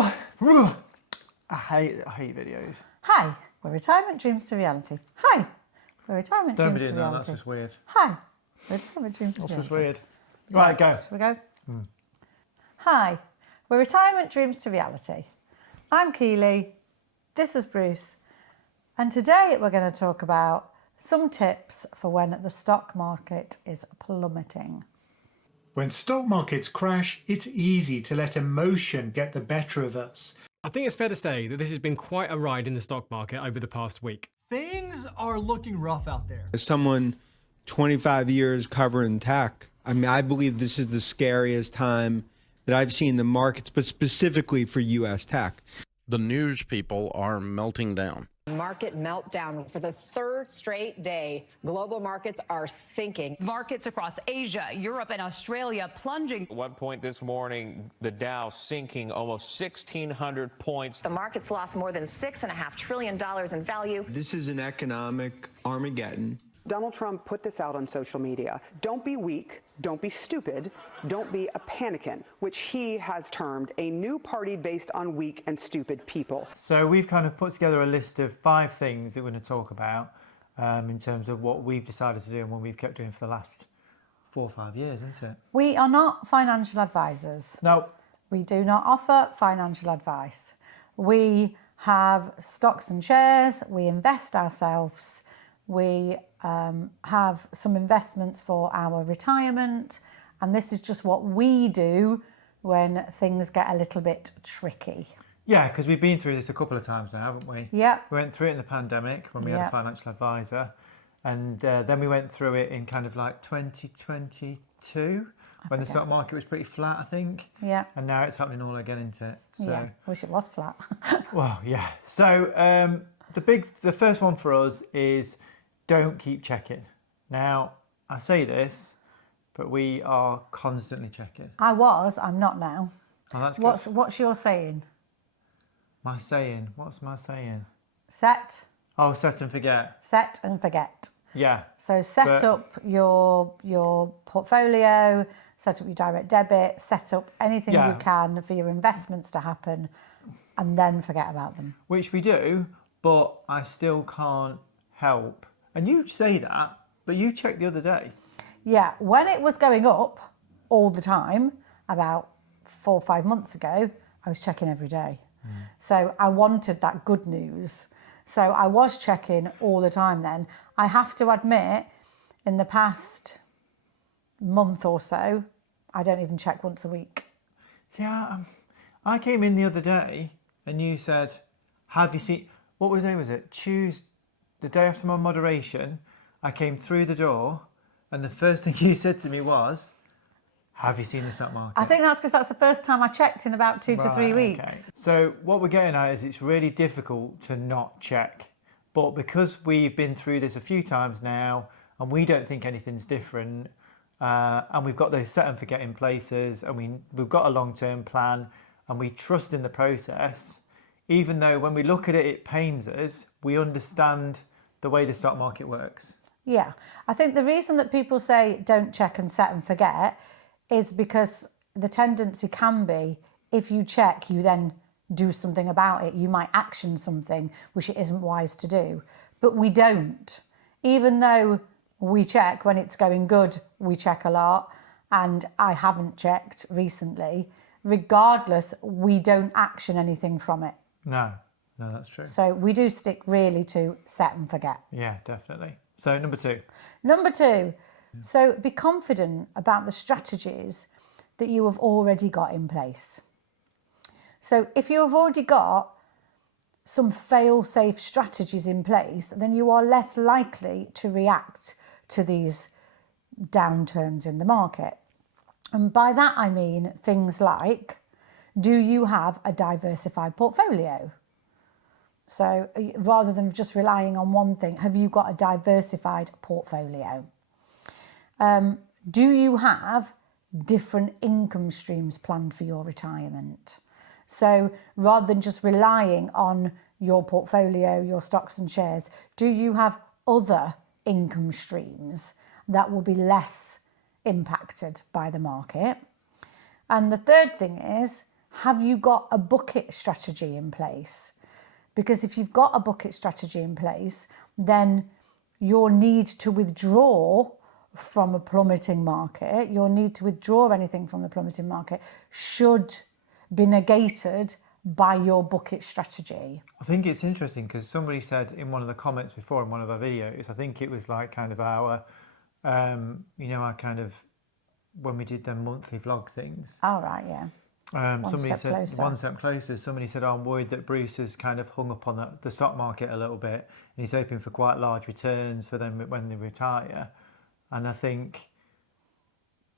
I hate videos. Hi, we're Retirement Dreams to Reality. Hi, we're Retirement Don't Dreams be to doing that, Reality. that's just weird. Hi, we're Retirement Dreams to That's Reality. just weird. Right, go. Shall we go? Hi, we're Retirement Dreams to Reality. I'm Keely, this is Bruce, and today we're going to talk about some tips for when the stock market is plummeting. When stock markets crash, it's easy to let emotion get the better of us. I think it's fair to say that this has been quite a ride in the stock market over the past week. Things are looking rough out there. As someone 25 years covering tech, I mean, I believe this is the scariest time that I've seen the markets, but specifically for U.S. tech. The news people are melting down. Market meltdown for the third straight day. Global markets are sinking. Markets across Asia, Europe, and Australia plunging. At one point this morning, the Dow sinking almost 1,600 points. The markets lost more than $6.5 trillion in value. This is an economic Armageddon. Donald Trump put this out on social media. Don't be weak, don't be stupid, don't be a panican, which he has termed a new party based on weak and stupid people. So we've kind of put together a list of 5 things that we're going to talk about in terms of what we've decided to do and what we've kept doing for the last 4 or 5 years, isn't it? We are not financial advisors. No. We do not offer financial advice. We have stocks and shares, we invest ourselves, we have some investments for our retirement, and this is just what we do when things get a little bit tricky. Yeah, because we've been through this a couple of times now, haven't we? Yeah. We went through it in the pandemic when we had a financial advisor, and then we went through it in kind of like 2022 when the stock market was pretty flat, I think. Yeah. And now it's happening all again, isn't it? So, yeah, wish it was flat. Well, yeah. So the first one for us is don't keep checking. Now, I say this, but we are constantly checking. I'm not now. Oh, that's good. What's your saying? My saying? What's my saying? Set. Oh, set and forget. Set and forget. Yeah. So set up your portfolio, set up your direct debit, set up anything you can for your investments to happen, and then forget about them. Which we do, but I still can't help. And you say that, but you checked the other day. Yeah, when it was going up all the time, about 4 or 5 months ago, I was checking every day. So I wanted that good news. So I was checking all the time then. I have to admit, in the past month or so, I don't even check once a week. See, I came in the other day and you said, have you seen, what day was it? Tuesday, the day after my moderation, I came through the door and the first thing you said to me was, have you seen the stock market? I think that's because that's the first time I checked in about 2 to 3 weeks. Okay. So what we're getting at is it's really difficult to not check. But because we've been through this a few times now and we don't think anything's different, and we've got those set and forget in places, and we've got a long-term plan and we trust in the process, even though when we look at it, it pains us, we understand the way the stock market works. Yeah, I think the reason that people say don't check and set and forget is because the tendency can be, if you check, you then do something about it. You might action something, which it isn't wise to do. But we don't. Even though we check when it's going good, we check a lot, and I haven't checked recently, regardless, we don't action anything from it. No, that's true. So we do stick really to set and forget. Yeah, definitely. So number 2. Number 2, so be confident about the strategies that you have already got in place. So if you have already got some fail-safe strategies in place, then you are less likely to react to these downturns in the market. And by that I mean things like, do you have a diversified portfolio? So rather than just relying on one thing, have you got a diversified portfolio? Do you have different income streams planned for your retirement? So rather than just relying on your portfolio, your stocks and shares, do you have other income streams that will be less impacted by the market? And the third thing is, have you got a bucket strategy in place? Because if you've got a bucket strategy in place, then your need to withdraw from a plummeting market, your need to withdraw anything from the plummeting market should be negated by your bucket strategy. I think it's interesting because somebody said in one of the comments before in one of our videos, I think it was like kind of our, our kind of, when we did them monthly vlog things. All right, yeah. Somebody said closer. one step closer. Somebody said, I'm worried that Bruce has kind of hung up on the stock market a little bit, and he's hoping for quite large returns for them when they retire. And I think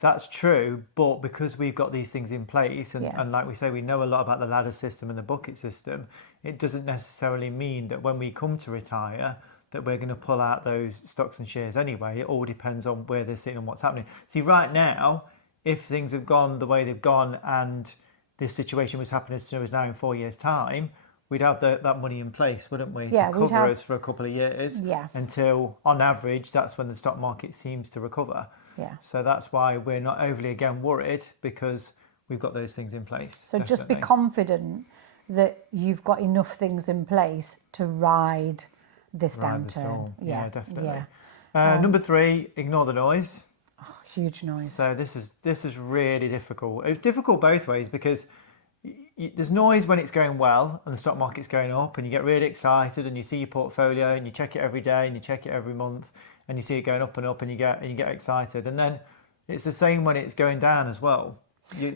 that's true, but because we've got these things in place, and like we say, we know a lot about the ladder system and the bucket system, it doesn't necessarily mean that when we come to retire that we're going to pull out those stocks and shares anyway. It all depends on where they're sitting and what's happening. See, right now, if things have gone the way they've gone and this situation was happening to us now in 4 years' time, we'd have that money in place, wouldn't we, to cover us for a couple of years until, on average, that's when the stock market seems to recover. Yeah. So that's why we're not overly, again, worried, because we've got those things in place. So just be confident that you've got enough things in place to ride this downturn. Yeah, definitely. Yeah. Number 3, ignore the noise. Oh, huge noise. So this is really difficult. It's difficult both ways because there's noise when it's going well and the stock market's going up and you get really excited and you see your portfolio and you check it every day and you check it every month and you see it going up and up and you get excited. And then it's the same when it's going down as well.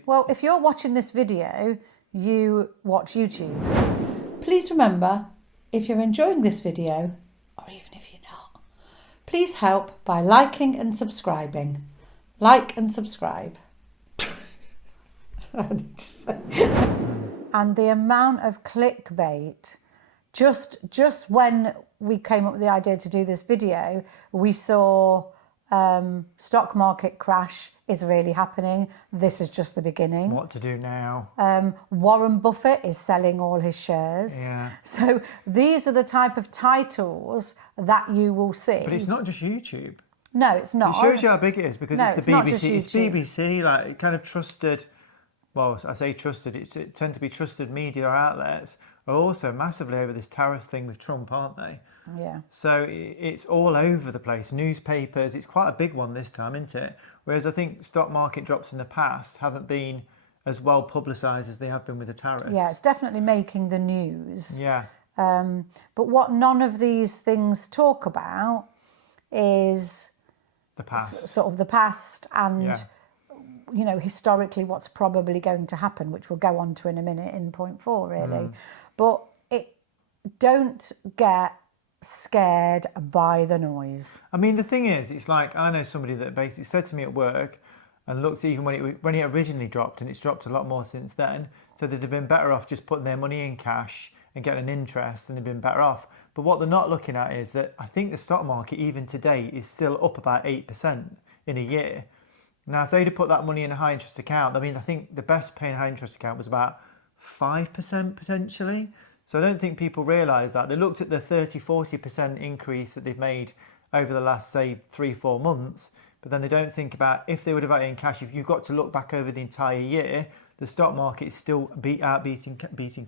Well, if you're watching this video, you watch YouTube. Please remember, if you're enjoying this video, or even if you're not, please help by liking and subscribing. Like and subscribe. I need to say. And the amount of clickbait, just when we came up with the idea to do this video, we saw stock market crash is really happening. This is just the beginning. What to do now? Warren Buffett is selling all his shares. Yeah. So these are the type of titles that you will see. But it's not just YouTube. No, it's not. It shows you how big it is because it's the not just BBC. It's YouTube. BBC, like kind of trusted. Well, I say trusted. It tend to be trusted media outlets are also massively over this tariff thing with Trump, aren't they? Yeah. So it's all over the place. Newspapers. It's quite a big one this time, isn't it? Whereas I think stock market drops in the past haven't been as well publicised as they have been with the tariffs. Yeah, it's definitely making the news. Yeah. But what none of these things talk about is the past. Sort of the past and, you know, historically what's probably going to happen, which we'll go on to in a minute in point 4, really. But don't get scared by the noise. I mean, the thing is, it's like, I know somebody that basically said to me at work and looked even when it originally dropped, and it's dropped a lot more since then, so they'd have been better off just putting their money in cash and getting an interest, and they've been better off. But what they're not looking at is that I think the stock market, even today, is still up about 8% in a year. Now, if they'd have put that money in a high interest account, I mean, I think the best paying high interest account was about 5% potentially. So I don't think people realise that. They looked at the 30-40% increase that they've made over the last, say, 3-4 months, but then they don't think about if they would have had it in cash. If you've got to look back over the entire year, the stock market is still beating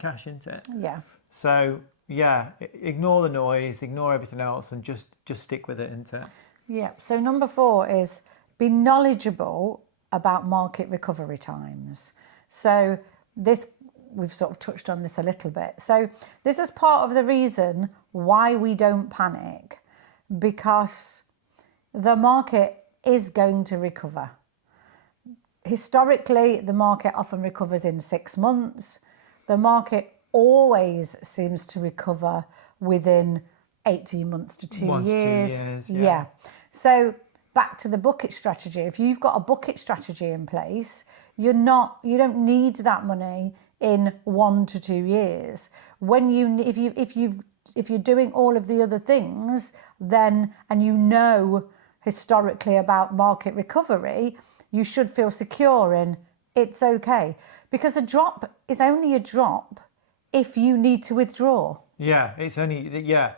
cash, isn't it? Yeah. So, yeah, ignore the noise, ignore everything else, and just stick with it, isn't it? Yeah. So number 4 is be knowledgeable about market recovery times. So this, we've sort of touched on this a little bit. So this is part of the reason why we don't panic, because the market is going to recover. Historically, the market often recovers in 6 months. The market always seems to recover within 18 months to 2 years. 1 to 2 years, yeah. So back to the bucket strategy. If you've got a bucket strategy in place, you don't need that money in 1 to 2 years. When if you're doing all of the other things, then, and you know historically about market recovery, you should feel secure in it's okay, because a drop is only a drop if you need to withdraw. Yeah, it's only, yeah.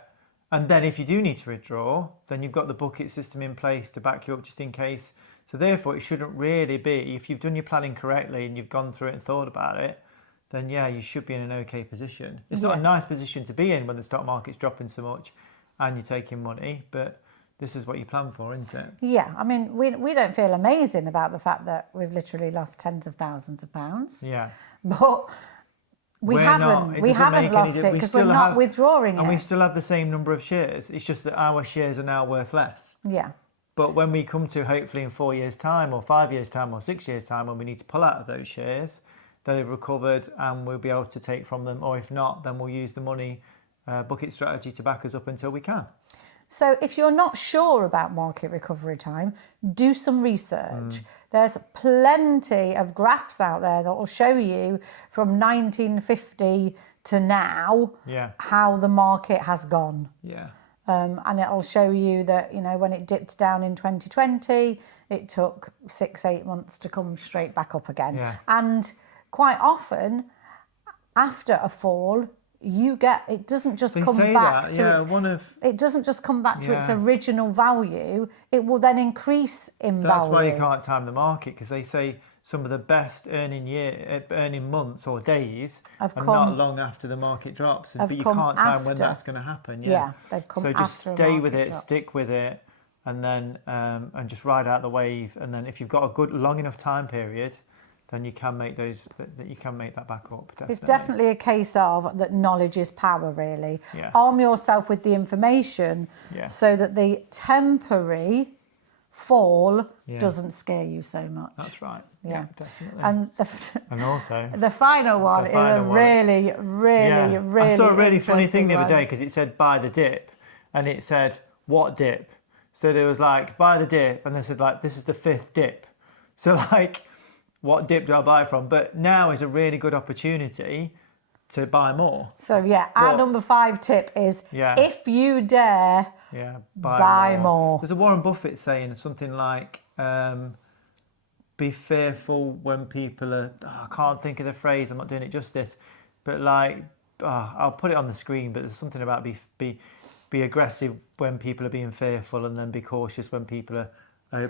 And then if you do need to withdraw, then you've got the bucket system in place to back you up just in case. So therefore, it shouldn't really be, if you've done your planning correctly and you've gone through it and thought about it, then yeah, you should be in an okay position. It's not a nice position to be in when the stock market's dropping so much and you're taking money, but this is what you plan for, isn't it? Yeah, I mean, we don't feel amazing about the fact that we've literally lost tens of thousands of pounds. Yeah. But we haven't lost it because we're not withdrawing it. And we still have the same number of shares. It's just that our shares are now worth less. Yeah. But when we come to hopefully in 4 years' time or 5 years' time or 6 years' time when we need to pull out of those shares, they've recovered and we'll be able to take from them. Or if not, then we'll use the money bucket strategy to back us up until we can. So if you're not sure about market recovery time, do some research. There's plenty of graphs out there that will show you from 1950 to now how the market has gone. Yeah. And it'll show you that, when it dipped down in 2020, it took 6-8 months to come straight back up again. Yeah. And quite often, after a fall, it doesn't just come back to it doesn't just come back to its original value. It will then increase in value. That's why you can't time the market, because they say some of the best earning months or days are not long after the market drops, but you can't time when that's going to happen. Yeah, they've come so just after stay with it, drop. stick with it, and then and just ride out the wave. And then if you've got a good long enough time period, then you can make that back up. Definitely. It's definitely a case of that knowledge is power, really. Yeah. Arm yourself with the information so that the temporary fall doesn't scare you so much. That's right. Yeah, definitely. And also the final one is a really I saw a really funny thing the other one. day because it said buy the dip, and it said what dip. So there was like buy the dip, and they said like this is the 5th dip. So like, what dip do I buy from? But now is a really good opportunity to buy more. So our number 5 tip is if you dare, buy more. There's a Warren Buffett saying something like, be fearful when people are, I can't think of the phrase, I'm not doing it justice, but like, I'll put it on the screen, but there's something about be aggressive when people are being fearful, and then be cautious when people are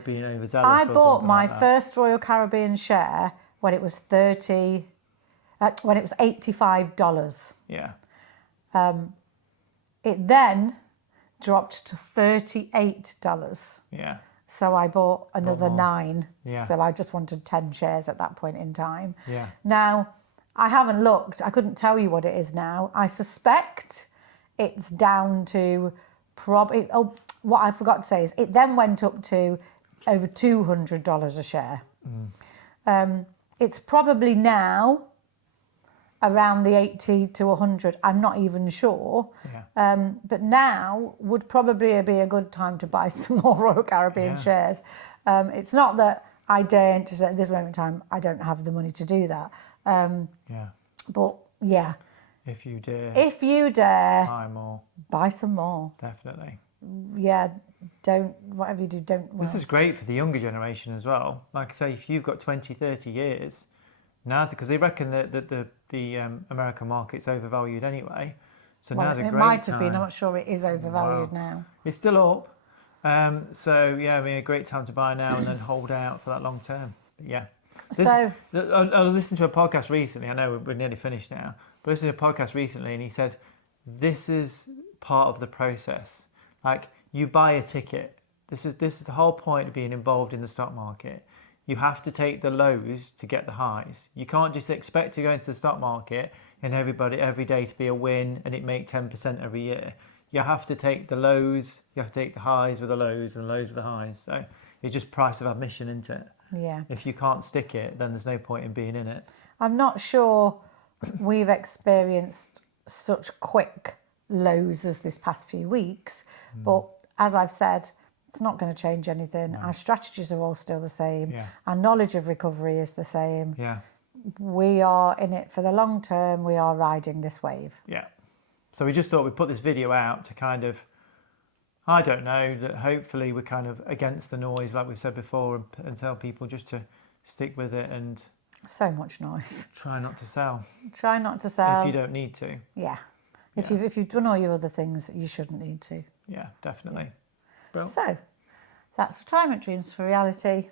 being overzealous. I bought my first Royal Caribbean share when it was $85. Yeah. It then dropped to $38. Yeah. So I bought another 9. Yeah. So I just wanted 10 shares at that point in time. Yeah. Now, I haven't looked. I couldn't tell you what it is now. I suspect it's down to what I forgot to say is it then went up to over $200 a share. It's probably now around the 80 to 100. I'm not even sure. But now would probably be a good time to buy some more Royal Caribbean shares. It's not that I daren't, at this moment in time, I don't have the money to do that. But if you dare, buy more. Buy some more. Definitely. Whatever you do, don't. This is great for the younger generation as well. Like I say, if you've got 20, 30 years, now's because they reckon that the American market's overvalued anyway. So now's a great time. It might have been. I'm not sure it is overvalued now. It's still up. So a great time to buy now and then hold out for that long term. But I listened to a podcast recently. I know we're nearly finished now, but I listened to a podcast recently, and he said this is part of the process. Like, you buy a ticket. This is the whole point of being involved in the stock market. You have to take the lows to get the highs. You can't just expect to go into the stock market and every day to be a win and it make 10% every year. You have to take the lows, you have to take the highs with the lows and the lows with the highs. So it's just price of admission, isn't it? Yeah. If you can't stick it, then there's no point in being in it. I'm not sure we've experienced such quick lows as this past few weeks, but as I've said, it's not going to change anything. Our strategies are all still the same. Our knowledge of recovery is the same. We are in it for the long term. We are riding this wave. So we just thought we'd put this video out to kind of, I don't know, that hopefully we're kind of against the noise, like we've said before, and tell people just to stick with it and... So much noise. Try not to sell. Try not to sell. If you don't need to. If you've done all your other things, you shouldn't need to. Yeah, definitely. So, that's Retirement Dreams for Reality.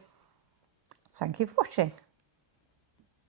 Thank you for watching.